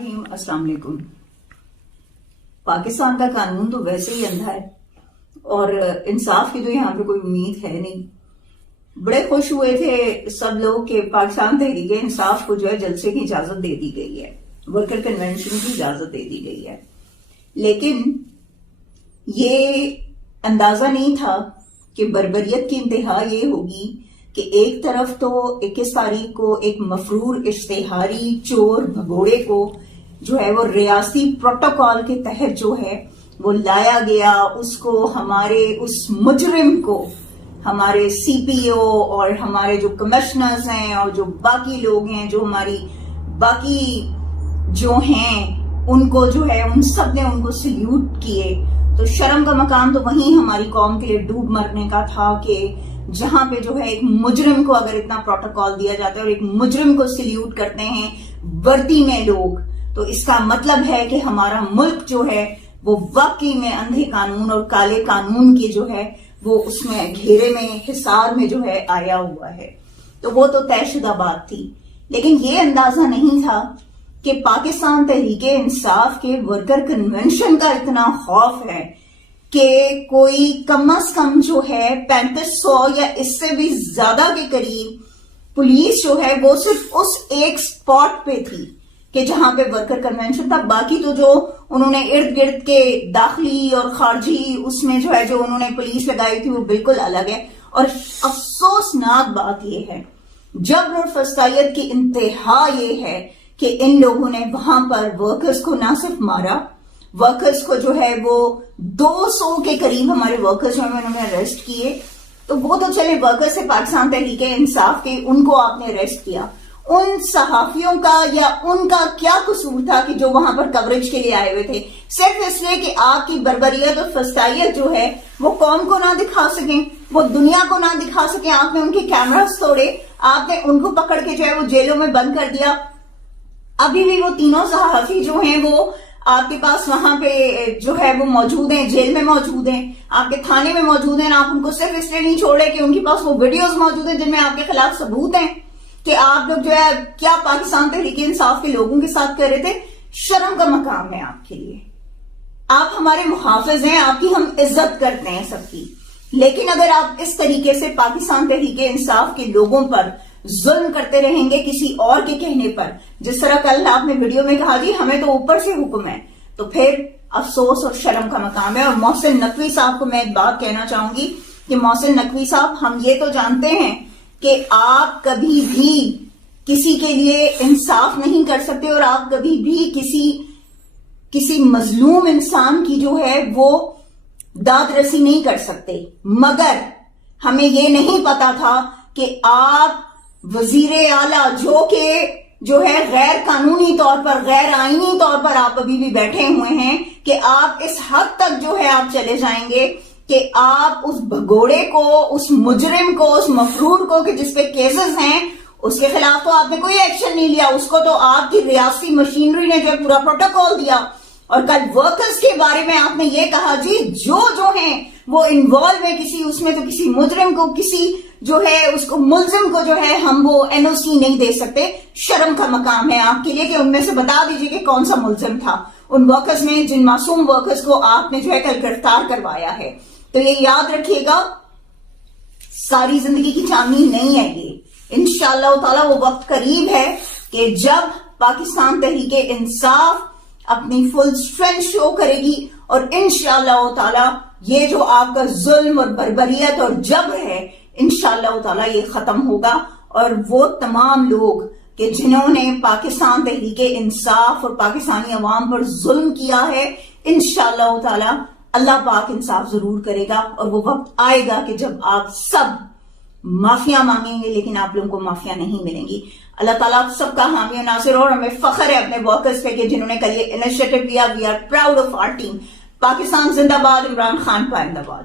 السلام علیکم۔ پاکستان کا قانون تو ویسے ہی اندھا ہے اور انصاف کی تو یہاں پہ کوئی امید ہے نہیں۔ بڑے خوش ہوئے تھے سب لوگ کہ پاکستان تحریک انصاف کو جو ہے جلسے کی اجازت دے دی گئی ہے، ورکر کنونشن کی اجازت دے دی گئی ہے، لیکن یہ اندازہ نہیں تھا کہ بربریت کی انتہا یہ ہوگی کہ ایک طرف تو 21 تاریخ کو ایک مفرور اشتہاری چور بھگوڑے کو جو ہے وہ ریاستی پروٹوکول کے تحت جو ہے وہ لایا گیا، اس کو ہمارے اس مجرم کو ہمارے سی پی او اور ہمارے جو کمشنرز ہیں اور جو باقی لوگ ہیں جو ہماری باقی جو ہیں ان کو جو ہے ان سب نے ان کو سلیوٹ کیے۔ تو شرم کا مقام تو وہیں ہماری قوم کے لیے ڈوب مرنے کا تھا کہ جہاں پہ جو ہے ایک مجرم کو اگر اتنا پروٹوکول دیا جاتا ہے اور ایک مجرم کو سلیوٹ کرتے ہیں وردی میں لوگ، تو اس کا مطلب ہے کہ ہمارا ملک جو ہے وہ واقعی میں اندھے قانون اور کالے قانون کی جو ہے وہ اس میں گھیرے میں حصار میں جو ہے آیا ہوا ہے۔ تو وہ تو طے شدہ بات تھی، لیکن یہ اندازہ نہیں تھا کہ پاکستان تحریک انصاف کے ورکر کنونشن کا اتنا خوف ہے کہ کوئی کم از کم جو ہے 3500 یا اس سے بھی زیادہ کے قریب پولیس جو ہے وہ صرف اس ایک سپاٹ پہ تھی کہ جہاں پہ ورکر کنونشن تھا۔ باقی تو جو انہوں نے ارد گرد کے داخلی اور خارجی اس میں جو ہے جو انہوں نے پولیس لگائی تھی وہ بالکل الگ ہے۔ اور افسوسناک بات یہ ہے، جبر اور فسطائیت کی انتہا یہ ہے کہ ان لوگوں نے وہاں پر ورکرز کو نہ صرف مارا، ورکرز کو جو ہے وہ 200 کے قریب ہمارے ورکرز جو ہیں انہوں نے اریسٹ کیے۔ تو وہ تو چلے ورکرز سے پاکستان تحریک انصاف کے ان کو آپ نے اریسٹ کیا، ان صحافیوں کا یا ان کا کیا قصور تھا کہ جو وہاں پر کوریج کے لیے آئے ہوئے تھے؟ صرف اس لیے کہ آپ کی بربریت اور فسطائیت جو ہے وہ قوم کو نہ دکھا سکیں، وہ دنیا کو نہ دکھا سکیں۔ آپ نے ان کے کیمراز توڑے، آپ نے ان کو پکڑ کے جو ہے وہ جیلوں میں بند کر دیا۔ ابھی بھی وہ تینوں صحافی جو ہیں وہ آپ کے پاس وہاں پہ جو ہے وہ موجود ہیں، جیل میں موجود ہیں، آپ کے تھانے میں موجود ہیں۔ آپ ان کو صرف اس لیے نہیں چھوڑے کہ ان کے پاس وہ ویڈیوز موجود ہیں جن میں آپ کے خلاف ثبوت ہیں کہ آپ لوگ جو ہے کیا پاکستان تحریک انصاف کے لوگوں کے ساتھ کر رہے تھے۔ شرم کا مقام ہے آپ کے لیے۔ آپ ہمارے محافظ ہیں، آپ کی ہم عزت کرتے ہیں سب کی، لیکن اگر آپ اس طریقے سے پاکستان تحریک انصاف کے لوگوں پر ظلم کرتے رہیں گے کسی اور کے کہنے پر، جس طرح کل آپ نے ویڈیو میں کہا جی ہمیں تو اوپر سے حکم ہے، تو پھر افسوس اور شرم کا مقام ہے۔ اور محسن نقوی صاحب کو میں ایک بات کہنا چاہوں گی کہ محسن نقوی صاحب، ہم یہ تو جانتے ہیں کہ آپ کبھی بھی کسی کے لیے انصاف نہیں کر سکتے اور آپ کبھی بھی کسی مظلوم انسان کی جو ہے وہ داد رسی نہیں کر سکتے، مگر ہمیں یہ نہیں پتا تھا کہ آپ وزیر اعلیٰ جو ہے غیر قانونی طور پر، غیر آئینی طور پر آپ ابھی بھی بیٹھے ہوئے ہیں کہ آپ اس حد تک جو ہے آپ چلے جائیں گے کہ آپ اس بھگوڑے کو، اس مجرم کو، اس مفرور کو کہ جس پہ کیسز ہیں اس کے خلاف تو آپ نے کوئی ایکشن نہیں لیا، اس کو تو آپ کی ریاستی مشینری نے جو پورا پروٹوکول دیا۔ اور کل ورکرز کے بارے میں آپ نے یہ کہا جی جو ہیں وہ انوالو ہے کسی اس میں، تو کسی مجرم کو، کسی جو ہے اس کو ملزم کو جو ہے ہم وہ این او سی نہیں دے سکتے۔ شرم کا مقام ہے آپ کے لیے کہ ان میں سے بتا دیجئے کہ کون سا ملزم تھا ان ورکرز میں جن معصوم ورکرز کو آپ نے جو ہے کل گرفتار کروایا ہے۔ تو یہ یاد رکھیے گا، ساری زندگی کی چاندنی نہیں ہے یہ۔ انشاءاللہ تعالی وہ وقت قریب ہے کہ جب پاکستان تحریک انصاف اپنی فل اسٹرینتھ شو کرے گی اور انشاءاللہ تعالی یہ جو آپ کا ظلم اور بربریت اور جبر ہے انشاءاللہ تعالی یہ ختم ہوگا، اور وہ تمام لوگ کہ جنہوں نے پاکستان تحریک انصاف اور پاکستانی عوام پر ظلم کیا ہے، انشاءاللہ تعالی اللہ پاک انصاف ضرور کرے گا۔ اور وہ وقت آئے گا کہ جب آپ سب معافیاں مانگیں گے لیکن آپ لوگوں کو معافیاں نہیں ملیں گی۔ اللہ تعالیٰ آپ سب کا حامی و ناصر ہو، اور ہمیں فخر ہے اپنے ورکرز پہ کہ جنہوں نے کل یہ انیشیٹو لیا۔ We are proud of our team. Pakistan زندہ باد، عمران خان پائندہ باد۔